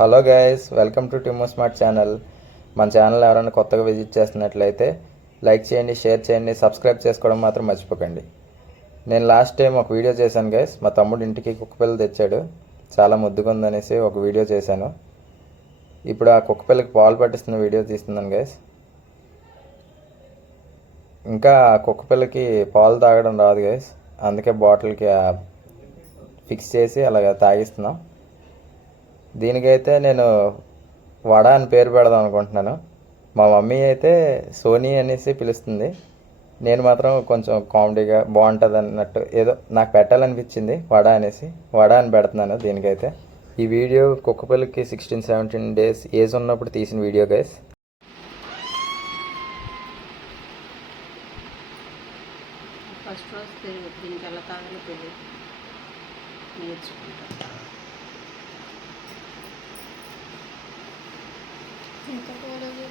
Hello guys, welcome to Timo smart channel. మన channel ఎవరైనా కొత్తగా విజిట్ చేస్తున్నట్లయితే లైక్ చేయండి, షేర్ చేయండి, సబ్స్క్రైబ్ చేసుకోవడం మాత్రం మర్చిపోకండి. నేను లాస్ట్ టైం ఒక వీడియో చేశాను గైస్. మా తమ్ముడు ఇంటికి కుక్కపిల్ల తెచ్చాడు, చాలా ముద్దుగా ఉందనేసి ఒక వీడియో చేశాను. ఇప్పుడు ఆ కుక్కపిల్లకి పాలు పట్టిస్తున్న వీడియో తీస్తున్నాను గైస్. ఇంకా ఆ కుక్కపిల్లకి పాలు తాగడం రాదు గైస్, అందుకే బాటిల్కి ఫిక్స్ చేసి అలాగ తాగిస్తున్నాం. దీనికైతే నేను వడ అని పేరు పెడదాం అనుకుంటున్నాను. మా మమ్మీ అయితే సోనీ అనేసి పిలుస్తుంది. నేను మాత్రం కొంచెం కామెడీగా బాగుంటుంది అన్నట్టు ఏదో నాకు పెట్టాలనిపించింది వడ అనేసి వడ అని పెడుతున్నాను దీనికైతే. ఈ వీడియో కుక్కపిల్లకి 16-17 డేస్ ఏజ్ ఉన్నప్పుడు తీసిన వీడియో గైస్. ఫస్ట్ రోజు దీనికి ఎలా తాగాలో తెలియదు, నేర్చుకుంటా. ఇంకా పోలేదు.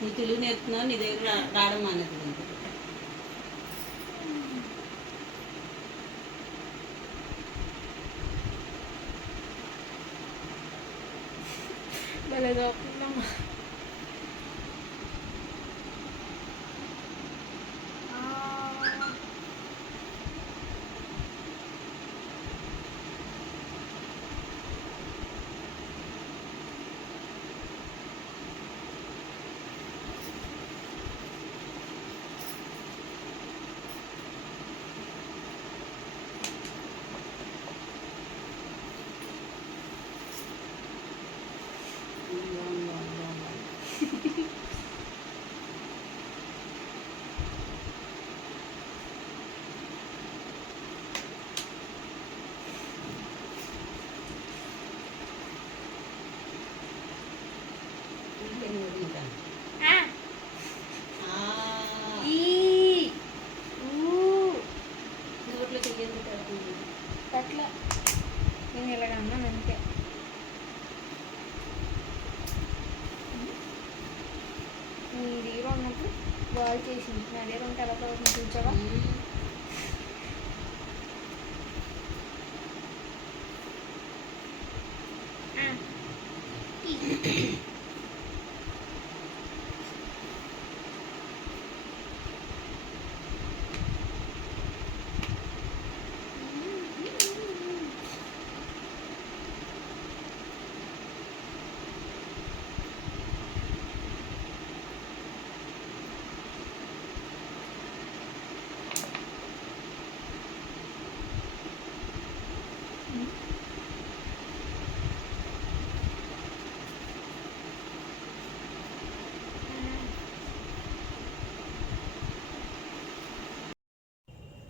నువ్వు తెలుగు నేర్పుతున్నావు, నీ దగ్గర రావడం అనేది భలేదమ్మా. అట్లా నేను ఇలాగ అన్నాను అంతే. నీ దగ్గర ఉన్నప్పుడు బాల్ చేసింది, నా దగ్గర ఉంటే ఎలా చదువుతుంది చూసావా?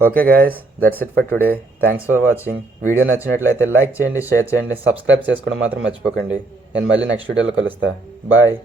Okay guys, that's it for today. Thanks for watching. Video నచ్చినట్లయితే లైక్ చేయండి, షేర్ చేయండి, సబ్స్క్రైబ్ చేసుకోవడం మాత్రం మర్చిపోకండి. నేను మళ్ళీ నెక్స్ట్ వీడియోలో కలుస్తా. బాయ్.